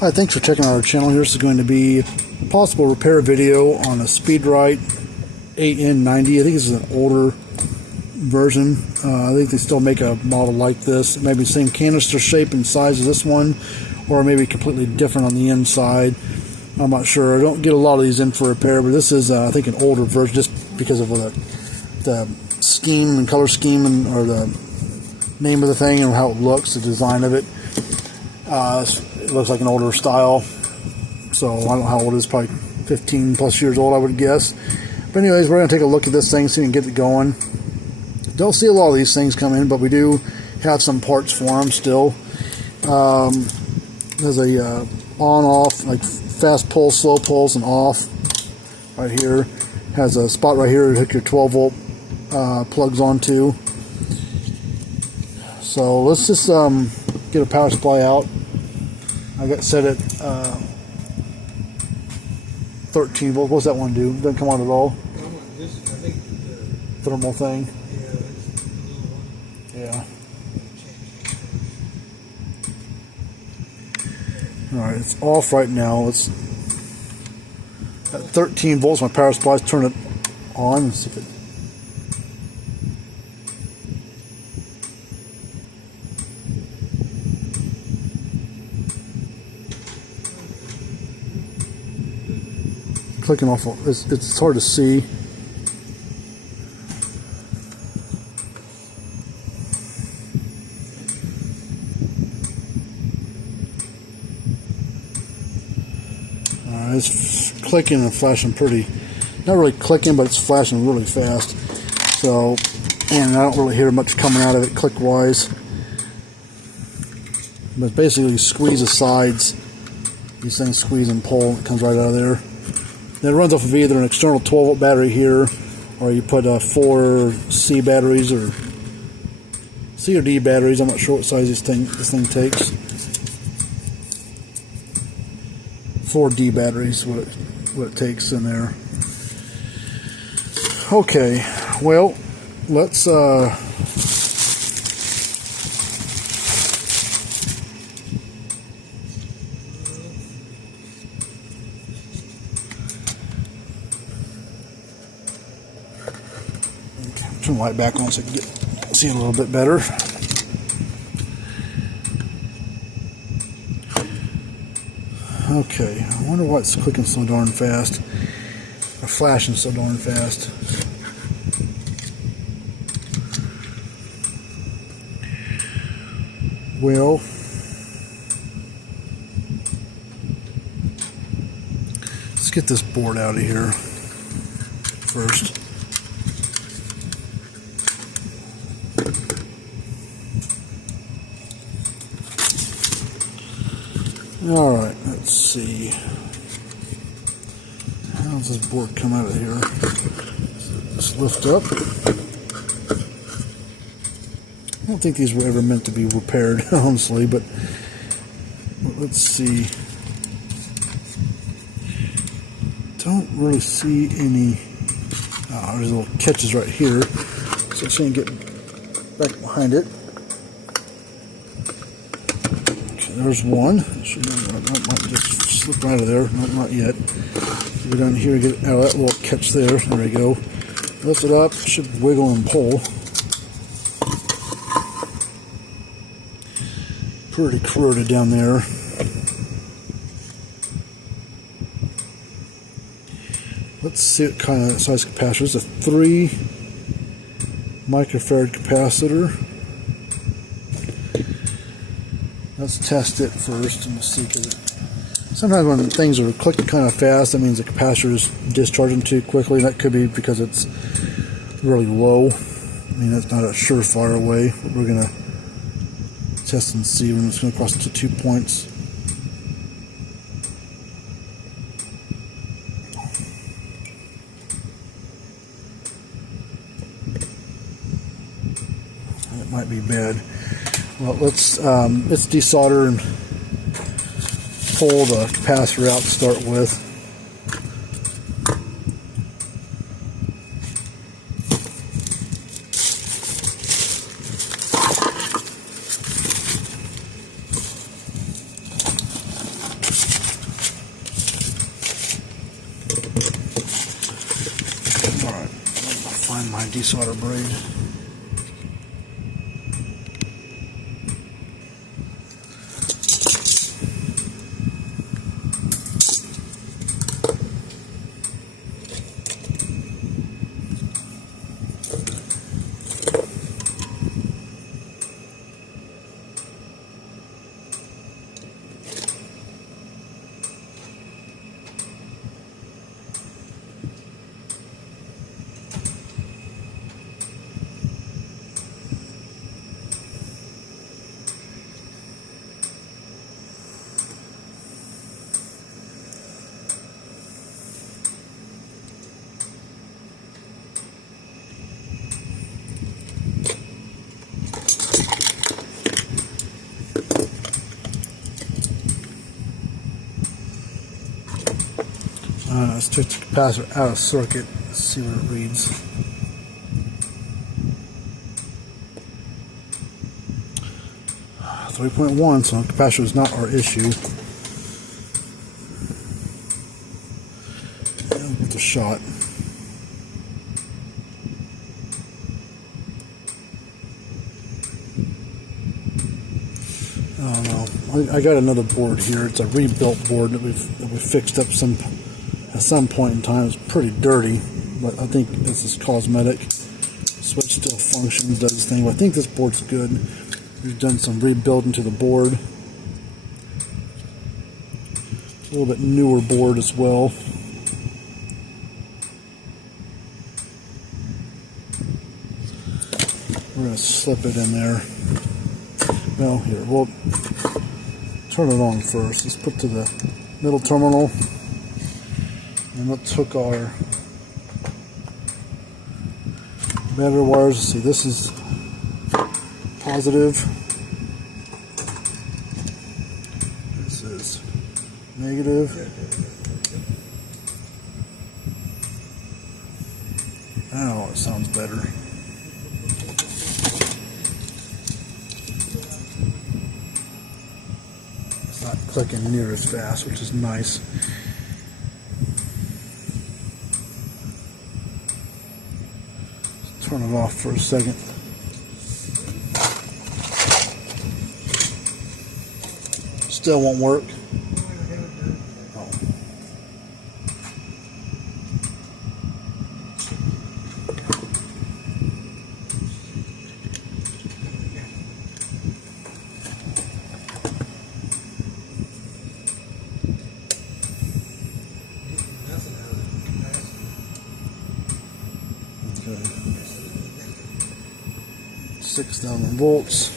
Hi, thanks for checking out our channel. This is going to be a possible repair video on a Speedrite AN90. I think this is an older version. I think they still make a model like this. It may be the same canister shape and size as this one, or maybe completely different on the inside. I'm not sure. I don't get a lot of these in for repair, but this is, I think, an older version just because of the scheme and color scheme or the name of the thing and how it looks, the design of it. It looks like an older style, so I don't know how old it is, probably 15 plus years old, I would guess. But anyways, we're going to take a look at this thing so we can get it going. Don't see a lot of these things come in, but we do have some parts for them still. There's a on-off, like fast pulse, slow pulse, and off right here. Has a spot right here to hook your 12-volt plugs onto. So let's just get a power supply out. I got set at 13 volts. What's that one do? Doesn't come on at all. This, I think the thermal thing. Yeah. Alright, it's off right now. It's at 13 volts. My power supply. Let's turn it on and see if it. Clicking off, it's hard to see. It's clicking and flashing pretty, not really clicking, but it's flashing really fast. So, and I don't really hear much coming out of it click wise. But basically you squeeze the sides, these things squeeze and pull, it comes right out of there. Then it runs off of either an external 12-volt battery here, or you put 4 C batteries, or C or D batteries. I'm not sure what size this thing takes. 4 D batteries, what it takes in there. Okay, well, let's turn the light back on so I can see a little bit better. Okay, I wonder why it's clicking so darn fast, or flashing so darn fast. Well, let's get this board out of here first. Alright, let's see. How does this board come out of here? Let's lift up. I don't think these were ever meant to be repaired, honestly, but let's see. Don't really see any. Oh, there's little catches right here, so let's see if I can get back behind it. There's one. Might just slip right out of there. Not yet. Go down here, get out of that little catch there. There we go. Lift it up. Should wiggle and pull. Pretty corroded down there. Let's see what kind of size capacitor. It's a 3 microfarad capacitor. Let's test it first and see, because sometimes when things are clicking kind of fast, that means the capacitor is discharging too quickly. That could be because it's really low. I mean, that's not a surefire way. We're going to test and see when it's going to cross to 2 points. It might be bad. Well, let's desolder and pull the capacitor out to start with. my desolder braid. Let's take the capacitor out of circuit, let's see what it reads. .3.1, so the capacitor is not our issue. And with the shot. I don't know. I got another board here. It's a rebuilt board that we fixed up at some point in time. It's pretty dirty, but I think this is cosmetic. Switch still functions, does its thing. But I think this board's good. We've done some rebuilding to the board. It's a little bit newer board as well. We're going to slip it in there. Well, here, we'll turn it on first. Let's put to the middle terminal. And let's hook our battery wires. See, this is positive. This is negative. Oh, it sounds better. It's not clicking near as fast, which is nice. Turn it off for a second. Still won't work. Oh. Okay. 6,000 volts.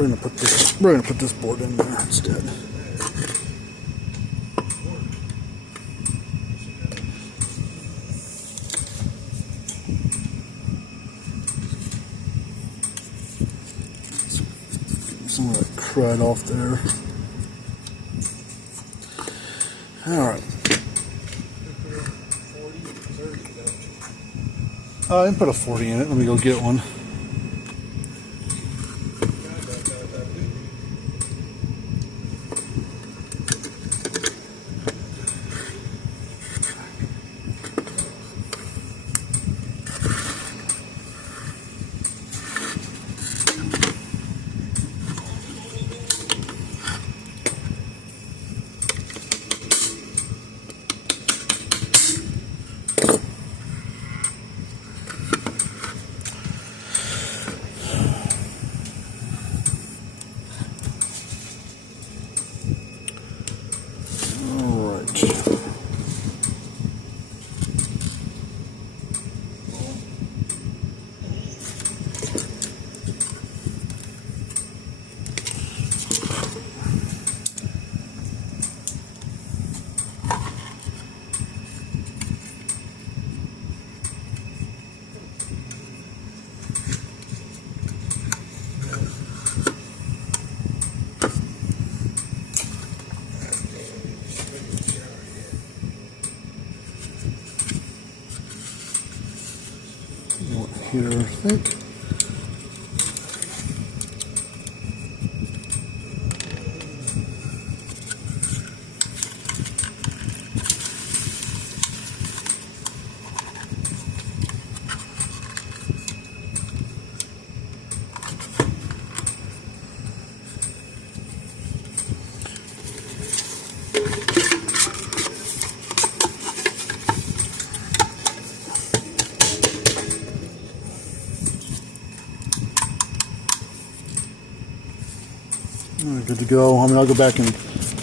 We're gonna put this board in there instead. Some of that crud off there. All right. I didn't put a 40 in it. Let me go get one. here, I think. Good to go. I mean, I'll go back and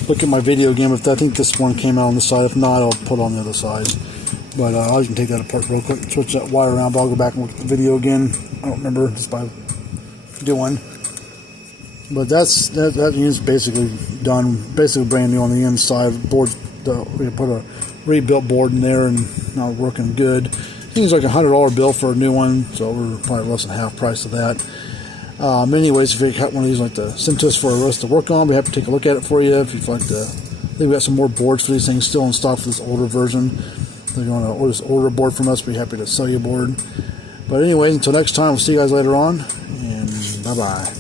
look at my video again. If I think this one came out on the side, if not, I'll put it on the other side. But I can take that apart real quick, switch that wire around. But I'll go back and look at the video again. I don't remember just by doing. But that unit's basically done, basically brand new on the inside. Board, we put a rebuilt board in there, and now working good. I think it's like $100 bill for a new one, so we're probably less than half price of that. Anyways, if you got one of these like to send to us for us to work on, we have to take a look at it for you. If you'd like to, I think we got some more boards for these things still in stock for this older version. If you want to order a board from us, we'd be happy to sell you a board. But anyways, until next time, we'll see you guys later on, and bye-bye.